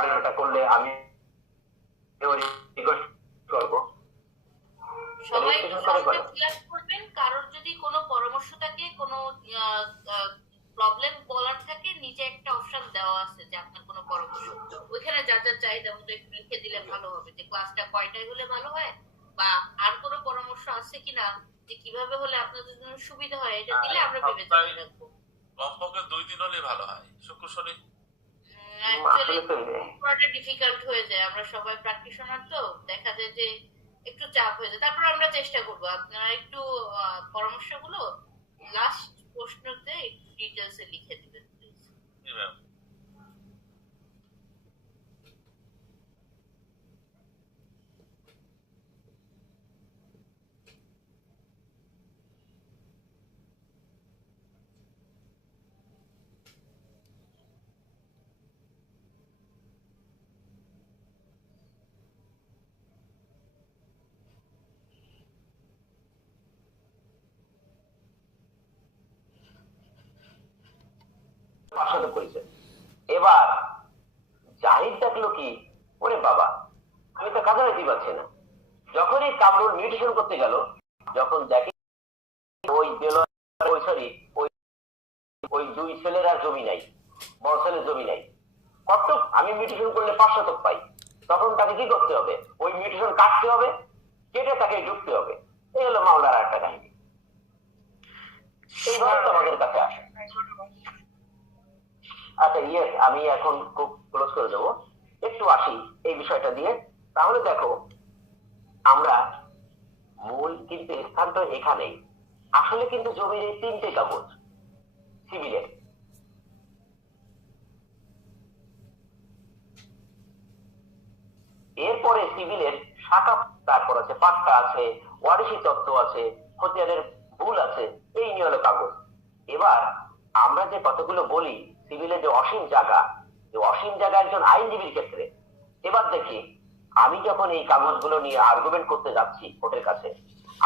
এটা করলে আমি রিকোয়েস্ট করবো সবাই রেজিস্ট্রেশন করে ফর্মটা করো। ফিল আপ করবেন। কারোর যদি কোনো পরামর্শ থাকে, কোনো প্রবলেম বলার থাকে, নিচে একটা অপশন দেওয়া আছে যে আপনার কোনো পরামর্শ, ওইখানে যা যা চাহিদা মতো একটু লিখে দিলে ভালো হবে, যে ক্লাসটা কয়টায় হলে ভালো হয়, বা আর কোনো পরামর্শ আছে কিনা, যে কিভাবে হলে আপনাদের জন্য সুবিধা হয়, এটা দিলে আমরা বিবেচনায় রাখবো। কমপক্ষে 2 দিন হলে ভালো হয়, শুক্র শনি। অ্যাকচুয়ালি পুরোটা ডিফিকাল্ট হয়ে যায়, আমরা সবাই প্র্যাকটিশনার, তো দেখা যায় যে একটু চাপ হয়ে যায়। তারপর আমরা চেষ্টা করব, আপনারা একটু পরামর্শগুলো লাস্ট প্রশ্নতে একটু ডিটেইলসে লিখে দিবেন প্লিজ। G ma'am. সাথে করেছে। এবার জাহিদ দেখলো কি, ওরে বাবা আমি তো কাজে রাখতে পারছি না। যখনই কামরুল মিউটেশন করতে গেল, যখন দেখে ওই ওই সরি ওই ওই দুই ছেলের আর জমি নাই, বড় ছেলের জমি নাই, কতটুক আমি মিউটেশন করলে 500 পাই, তখন তাকে কি করতে হবে, ওই মিউটেশন কাটতে হবে, কেটে তাকে ঢুকতে হবে। এই হলো মামলার একটা কাহিনী। এইভাবে তো আমাদের কাছে আসে। আচ্ছা ইয়েস, আমি এখন খুব ক্লোজ করে দেবো, একটু আসি এই বিষয়টা দিয়ে। তাহলে দেখো আমরা মূল কিন্তু স্থান তো এখানেই, আসলে কিন্তু জমির এই 3টে কাগজ সিভিলের, এরপরে সিভিলের শাখা, তারপর আছে পাট্টা আছে, ওয়ারিশি তত্ত্ব আছে, খতিয়ানের ভুল আছে, এই নিয়ে হলো কাগজ। এবার আমরা যে কতগুলো বলি সিভিলের যে অসীম জায়গা, যে অসীম জায়গা একজন আইনজীবীর ক্ষেত্রে। এবার দেখি আমি যখন এই কাগজগুলো নিয়ে আর্গুমেন্ট করতে যাচ্ছি কোর্টের কাছে,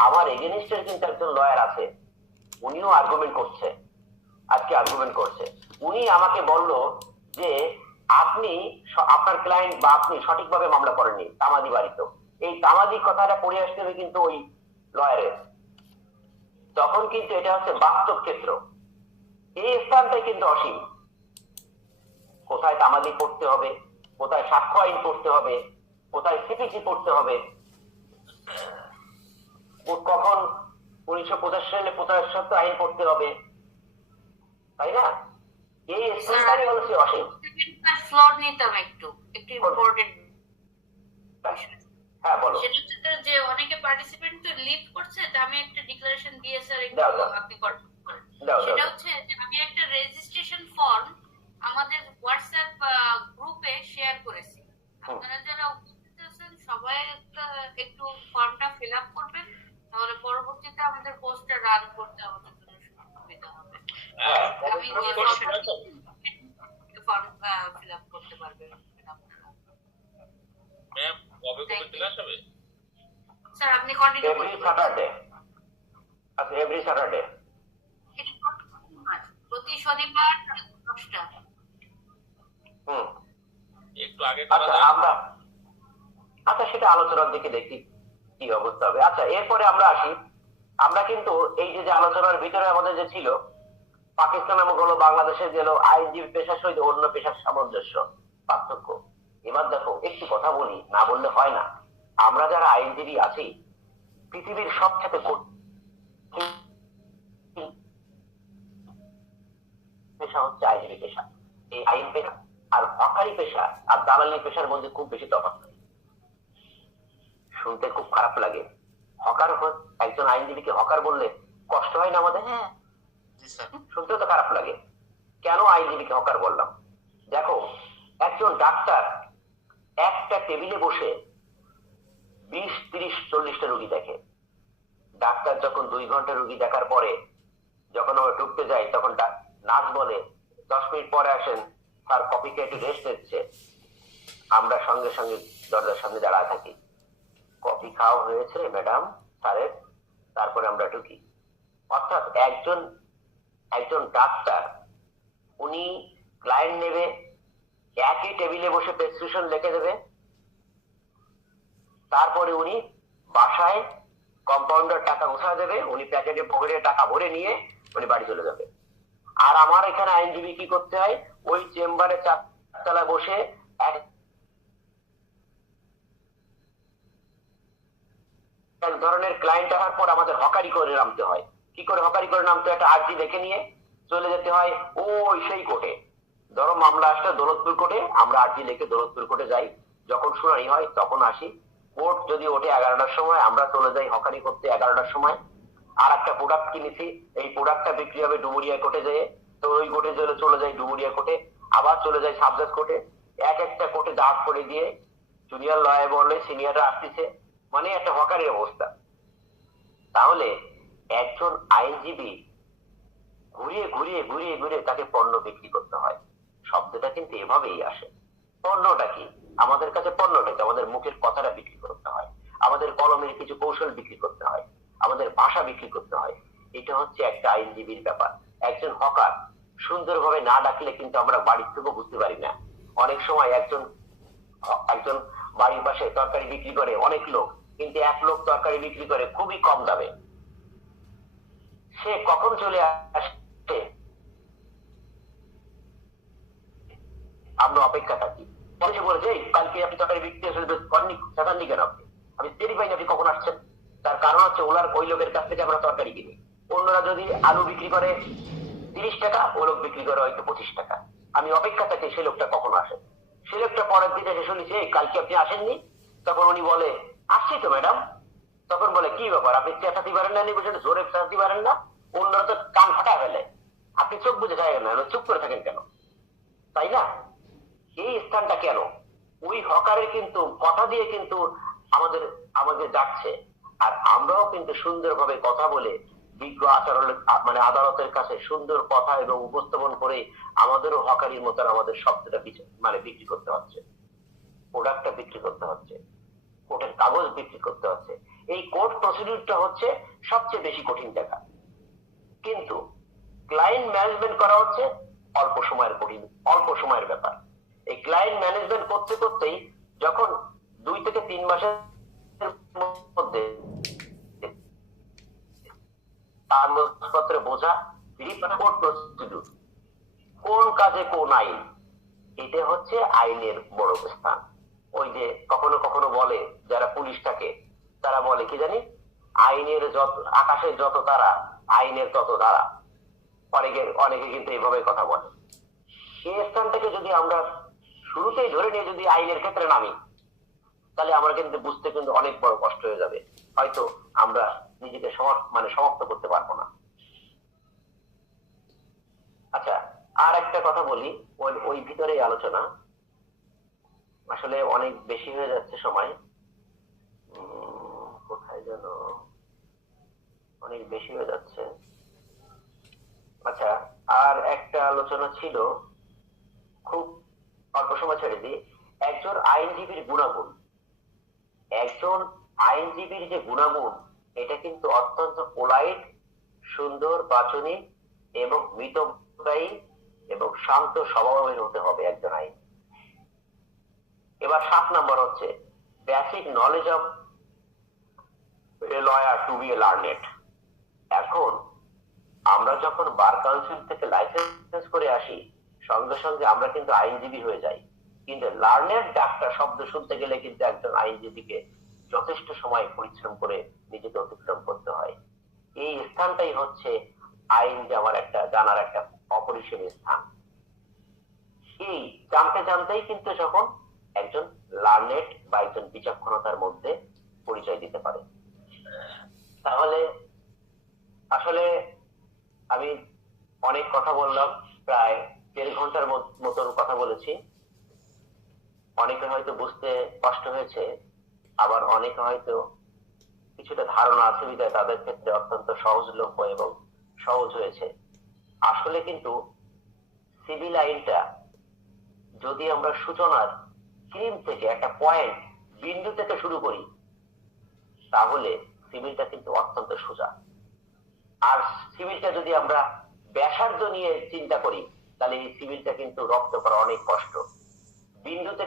আমার এগেনিস্টের কিন্তু একজন লয়ার আছে, উনিও আর্গুমেন্ট করছে, আজকে আর্গুমেন্ট করছে। উনি আমাকে বলল যে আপনি আপনার ক্লায়েন্ট বা আপনি সঠিকভাবে মামলা করেননি, তামাদি বাড়িতে। এই তামাদি কথাটা পড়ে আসতে হবে কিন্তু ওই লয়ারের, তখন কিন্তু এটা হচ্ছে বাস্তব ক্ষেত্র। এই স্থানটাই কিন্তু অসীম, কোথায় তামাদি পড়তে হবে, কোথায় সাক্ষ্য আইন পড়তে হবে, কোথায় সিপিসি পড়তে হবে, কখন 1985 সালে 85 আইন পড়তে হবে, তাই না? এই স্থানটাই হচ্ছে অসীম। ফ্লোর নিতাম একটু একটু ইম্পর্টেন্ট। হ্যাঁ বলো। সেটা হচ্ছে যে অনেকে পার্টিসিপেন্ট তো লিড করছে, তো আমি একটা ডিক্লারেশন দিয়ে স্যার একটু আপনি করেন। সেটা হচ্ছে যে আমি একটা রেজিস্ট্রেশন ফর্ম আমাদের হোয়াটসঅ্যাপ গ্রুপে শেয়ার করেছি, আপনারা যারা উপস্থিত আছেন সবাই একটু ফর্মটা ফিল আপ করবেন, তাহলে পরবর্তীতে আমাদের পোস্টটা রান করতে আমাদের জন্য সুবিধা হবে। আমি ফর্ম ফিল আপ করতে পারবেন আপনারা। ম্যাম কবে কবে ক্লাস হবে? স্যার আপনি কন্টিনিউ করুন। এভরি স্যাটারডে, আচ্ছা এভরি স্যাটারডে, প্রতি শনিবার 10টা। একটু আগে করা আচ্ছা যায়? আমরা আচ্ছা সেটা আলোচনার দিকে দেখি কি অবস্থা হবে। আচ্ছা এরপরে আমরা আসি, আমরা কিন্তু এই যে আলোচনার ভিতরে আমাদের যে ছিল পাকিস্তান এবং হলো বাংলাদেশের গেল আইনজীবী পেশার সহিত অন্য পেশার সামঞ্জস্য পার্থক্য। এবার দেখো একটু কথা বলি, না বললে হয় না। আমরা যারা আইনজীবী আছি, পৃথিবীর সবচেয়ে পেশা হচ্ছে আইনজীবী পেশা। এই আইন পেশা আর হকারি পেশা আর দালালি পেশার মধ্যে খুব বেশি তফাৎ। শুনতে খুব খারাপ লাগে, হকার একজন আইনজীবীকে হকার বললে কষ্ট হয় না আমাদের? হ্যাঁ, শুনতেও তো খারাপ লাগে। কেন আইনজীবীকে হকার বললাম? দেখো একজন ডাক্তার একটা টেবিলে বসে 20, 30, 40টা রোগী দেখে। ডাক্তার যখন 2 ঘন্টা রোগী দেখার পরে যখন আমরা ঢুকতে যাই, তখন নার্স বলে 10 মিনিট পরে আসেন, তার কপিকে একটু রেস্ট দিচ্ছে। আমরা সঙ্গে সঙ্গে দরজার সামনে দাঁড়ায় থাকি, কফি খাওয়া হয়েছে ম্যাডাম স্যারের, তারপরে আমরা ঢুকি। অর্থাৎ একজন ডাক্তার উনি ক্লায়েন্ট নেবে, একই টেবিলে বসে প্রেসক্রিপশন লিখে দেবে, তারপরে উনি বাসায় কম্পাউন্ডার টাকা উঠা দেবে, উনি প্যাকেটে পকেটে টাকা ভরে নিয়ে উনি বাড়ি চলে যাবে। আর আমার এখানে আইনজীবী কি করতে হয়, ওই চেম্বারে 4 তলায় বসে এক ধরনের ক্লায়েন্ট আসার পর আমাদের হকারি করে নামতে হয়। কি করে হকারি করে নামতে হয়, একটা আর্জি দেখে নিয়ে চলে যেতে হয় ওই সেই কোর্টে। ধরো মামলা আসলে দৌলতপুর কোর্টে, আমরা আর্জি লিখে দৌলতপুর কোর্টে যাই, যখন শুনানি হয় তখন আসি। কোর্ট যদি ওঠে 11টার সময়, আমরা চলে যাই হকারি করতে 11টার সময়। আর একটা প্রোডাক্ট কিনেছি, এই প্রোডাক্টটা বিক্রি হবে ডুমুরিয়া কোর্টে যেয়ে, তো ওই কোর্টে চলে যাই ডুমুরিয়া কোর্টে, আবার চলে যাই সাবজেক্ট কোর্টে। একটা কোর্টে দাঁড় করে দিয়ে জুনিয়র লয়ার বললে সিনিয়ররা আসতেছে, মানে একটা হকারের অবস্থা। তাহলে একজন আইনজীবী ঘুরিয়ে ঘুরিয়ে ঘুরিয়ে ঘুরিয়ে তাকে পণ্য বিক্রি করতে হয়। শব্দটা কিন্তু এভাবেই আসে। পণ্যটা কি, আমাদের কাছে পণ্যটা কি, আমাদের মুখের কথাটা বিক্রি করতে হয়, আমাদের কলমের কিছু কৌশল বিক্রি করতে হয়, আমাদের ভাষা বিক্রি করতে হয়। এটা হচ্ছে একটা আইনজীবীর ব্যাপার। একজন হকার সুন্দরভাবে না ডাকলে কিন্তু আমরা বাড়ির থেকেও বুঝতে পারি না। অনেক সময় একজন বাড়ির পাশে তরকারি বিক্রি করে অনেক লোক, কিন্তু এক লোক তরকারি বিক্রি করে খুবই কম দামে। সে কখন চলে আসে আমরা অপেক্ষা থাকি। সে বলে যে কালকে আপনি তরকারি বিক্রি করেননি কেন, আমি দেরি পাইনি, আপনি কখন আসছেন? তার কারণ হচ্ছে ওই লোকের কাছ থেকে আমরা তরকারি কিনি। অন্যরা যদি আলু বিক্রি করে 30 টাকা, ও লোক বিক্রি করে হয়তো 25 টাকা। আমি অপেক্ষা থাকি সে লোকটা কখন আসে। সে লোকটা পরের দিন এসে শুনেছি কালকে আপনি আসেননি, তখন উনি বলে আসছি তো ম্যাডাম। তখন বলে কি ব্যাপার, আপনি চেঁচাতে পারেন না, জোরে চেঁচাতে পারেন না? অন্যরা তো কান ফাটা ফেলে, আপনি চোখ বুঝে থাকেন না, চুপ করে থাকেন কেন? তাই না? এই স্থানটা কেন? ওই হকারের কিন্তু কথা দিয়ে কিন্তু আমাদের যাচ্ছে। আর আমরাও কিন্তু সুন্দরভাবে কথা বলে বিজ্ঞ আচরণ মানে আদালতের কাছে সুন্দর কথা এবং উপস্থাপন করে আমাদেরও হকারির মতন আমাদের শব্দটা মানে বিক্রি করতে হচ্ছে, প্রোডাক্টটা বিক্রি করতে হচ্ছে, কোর্টের কাগজ বিক্রি করতে হচ্ছে। এই কোর্ট প্রসিডিউরটা হচ্ছে সবচেয়ে বেশি কঠিন টাকা, কিন্তু ক্লায়েন্ট ম্যানেজমেন্ট করা হচ্ছে অল্প সময়ের ব্যাপার। এই ক্লায়েন্ট ম্যানেজমেন্ট করতে করতেই যখন 2 থেকে 3 মাসের মধ্যে কাগজপত্রে বোঝা, রিপোর্ট প্রসিডিউর, কোন কাজে কোন আইন, এটা হচ্ছে আইনের বড় স্থান। ওই যে কখনো কখনো বলে যারা পুলিশ থাকে, তারা বলে কি জানি, আইনের আকাশের যত তারা আইনের তত দ্বারা। অনেকে কিন্তু এইভাবে কথা বলে। সেই স্থানটাকে যদি আমরা শুরুতেই ধরে নিয়ে যদি আইনের ক্ষেত্রে নামি, তাহলে আমরা কিন্তু বুঝতে কিন্তু অনেক বড় কষ্ট হয়ে যাবে, হয়তো আমরা নিজেকে সমাপ্ত করতে পারবো না। আচ্ছা, আর একটা কথা বলি, ওই ভিতরেই আলোচনা, আসলে অনেক বেশি হয়ে যাচ্ছে সময়, কোথায় যেন অনেক বেশি হয়ে যাচ্ছে। আচ্ছা, আর একটা আলোচনা ছিল, খুব অল্প সময় ছেড়ে দিই। একজন আইনজীবীর গুণাগুণ, একজন আইনজীবীর যে গুণাগুণ, এটা কিন্তু অত্যন্ত পোলাইট, সুন্দর বাচনিক এবং মিতব্যয়ী এবং শান্ত স্বভাবের হতে হবে একজন আইন। এবার 7 নম্বর হচ্ছে basic knowledge of a lawyer to be a learned. এখন আমরা যখন বার কাউন্সিল থেকে লাইসেন্স করে আসি, সঙ্গে সঙ্গে আমরা কিন্তু আইনজীবী হয়ে যাই, কিন্তু লার্নেড ডাক্তার শব্দ শুনতে গেলে কিন্তু একজন আইনজীবীকে যথেষ্ট সময় পরিশ্রম করে নিজেকে অতিক্রম করতে হয়। এই স্থানটাই হচ্ছে আইন জানার একটা অপরিসীম স্থান। এই জানতেই কিন্তু যখন একজন লার্নেড বা একজন বিচক্ষণতার মধ্যে পরিচয় দিতে পারে। তাহলে আসলে আমি অনেক কথা বললাম, প্রায় 1.5 ঘন্টার মতন কথা বলেছি। অনেকে হয়তো বুঝতে কষ্ট হয়েছে, আবার অনেকে হয়তো কিছুটা ধারণা আছে বিধায় তাদের ক্ষেত্রে অত্যন্ত সহজলভ্য এবং সহজ হয়েছে। আসলে কিন্তু সিভিল আইনটা যদি আমরা সূচনার ক্রিম থেকে একটা পয়েন্ট বিন্দু থেকে শুরু করি, তাহলে সিভিলটা কিন্তু অত্যন্ত সোজা। আর সিভিলটা যদি আমরা ব্যাসার্ধ নিয়ে চিন্তা করি, তাহলে এই সিভিলটা কিন্তু রপ্ত করা অনেক কষ্ট।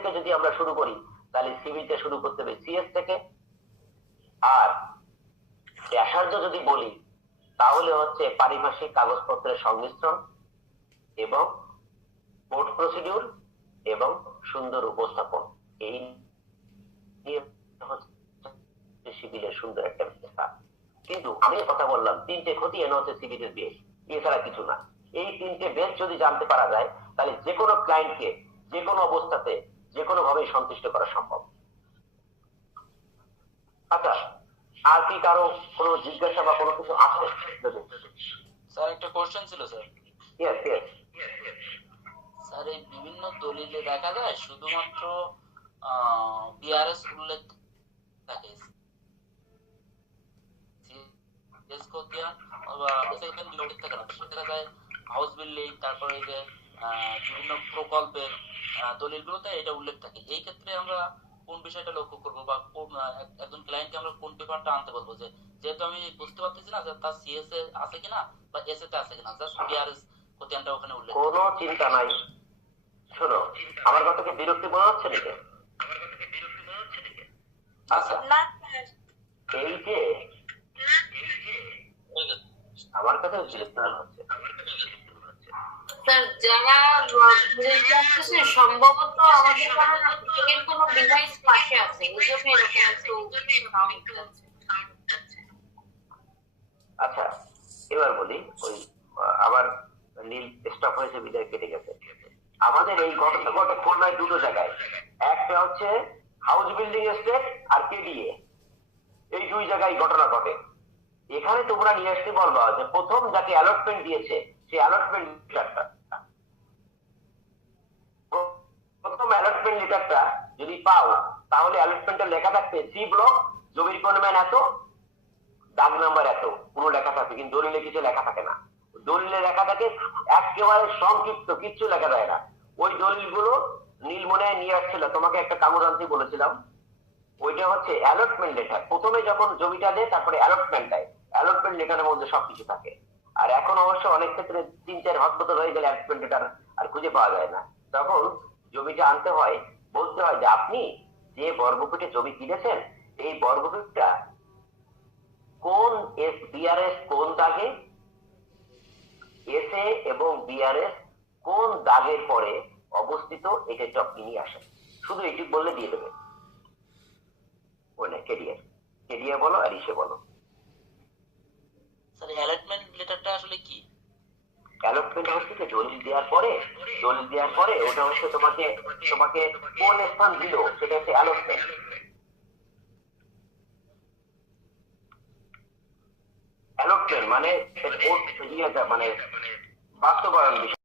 থেকে যদি আমরা শুরু করি তাহলে সিভিলটা শুরু করতে হবে সিএস থেকে। আর ব্যাসার্ধ যদি বলি তাহলে হচ্ছে পারিভাষিক কাগজপত্রের সংমিশ্রণ এবং কোর্ট প্রসিডিউর এবং সুন্দর উপস্থাপন, এই নিয়ে হচ্ছে সিভিলের সুন্দর একটা ব্যবস্থা। কিন্তু আমি কথা বললাম তিনটে ক্ষতি এনে হচ্ছে সিভিলের বেস, এছাড়া কিছু না। এই তিনটে বেস যদি জানতে পারা যায় তাহলে যে কোনো ক্লায়েন্টকে যে কোনো অবস্থাতে যে কোনো ভাবেই সন্তুষ্ট করা সম্ভব। আচ্ছা, আর কি কারো কোনো জিজ্ঞাসা বা কোনো কিছু আছে? স্যার একটা কোশ্চেন ছিল স্যার। ইয়েস ইয়েস স্যার এই বিভিন্ন দলিলে দেখা যায় শুধুমাত্র বিআরএস উল্লেখ থাকে, দেখা যায় হাউস বিল্ডিং, তারপরে যে বিভিন্ন প্রকল্পের দলিলগুলোতে এটা উল্লেখ থাকে। এই ক্ষেত্রে আমরা কোন বিষয়টা লক্ষ্য করবো বা একজন ক্লায়েন্টকে আমরা কোন পেপারটা আনতে বলবো, যে যেহেতু আমি বুঝতে পারতেছি না যে তার সিএস এ আছে কিনা বা এস এ তে আছে কিনা, জাস্ট বিআরএস খতিয়ানটা ওখানে উল্লেখ। কোনো চিন্তা নাই, শোনো আমার কথাকে বিরক্তি মনে হচ্ছে নাকি? আচ্ছা, এই যে আমার কাছে বিরক্তি মনে হচ্ছে। স্যার যারা আসতেছে সম্ভবত আমাদের কারণ কোনো ডিভাইস পাশে আছে, এই জন্য এরকম একটু আচ্ছা, এবার বলি, ওই আবার নীল স্টপ হয়েছে, বিদায় কেটে গেছে। আমাদের এই ঘটনা ঘটে খুলনায় দুটো জায়গায়, একটা হচ্ছে হাউস বিল্ডিং এস্টেট আর কেডিএ, এই দুই জায়গায় ঘটনা ঘটে। এখানে তোমরা নিয়ে আসতে বলবা যে প্রথম যাকে অ্যালটমেন্ট দিয়েছে সেই অ্যালটমেন্ট লেটারটা, প্রথম অ্যালটমেন্ট লেটারটা যদি পাও তাহলে অ্যালটমেন্টে লেখা থাকবে সি ব্লক জমির পরিমাণ এত, দাগ নাম্বার এত, পুরো লেখা থাকে, কিন্তু দলিলে কিছু লেখা থাকে না। দলিলে লেখা থাকে একেবারে সংক্ষিপ্ত, কিচ্ছু লেখা যায় না। ওই দলিলগুলো নীলমনে নিয়ে আসছিল, তোমাকে একটা কাগজ আনতে বলেছিলাম, ওইটা হচ্ছে অ্যালটমেন্ট লেটার। প্রথমে যখন জমিটা দেয় তারপরে অ্যালটমেন্ট দেয়, অ্যালটমেন্ট লেটারের মধ্যে সবকিছু থাকে। আর এখন অবশ্য অনেক ক্ষেত্রে 3-4 ভাগ বছর হয়ে গেলে অ্যালটমেন্ট লেটার আর খুঁজে পাওয়া যায় না। তখন জমিটা আনতে হয়, বলতে হয় যে আপনি যে বর্গফুটে জমি কিনেছেন এই বর্গফুটটা কোন বিআরএস কোন দাগে, এসএ এবং বিআরএস কোন দাগের পরে অবস্থিত, এটা একটু আপনি নিয়ে আসেন। শুধু এটি বললে দিয়ে দেবে। ওনে কেডিএ কেডিএ বলো আর ইসে বলো। স্যার অ্যালটমেন্ট লেটারটা আসলে কি? অ্যালটমেন্ট হচ্ছে যে দলিল দেওয়ার পরে ওটা হচ্ছে তোমাকে কোন স্থান দিল সেটা হচ্ছে অ্যালটমেন্ট। অ্যালটমেন্ট মানে মানে বাস্তবায়ন বিষয়।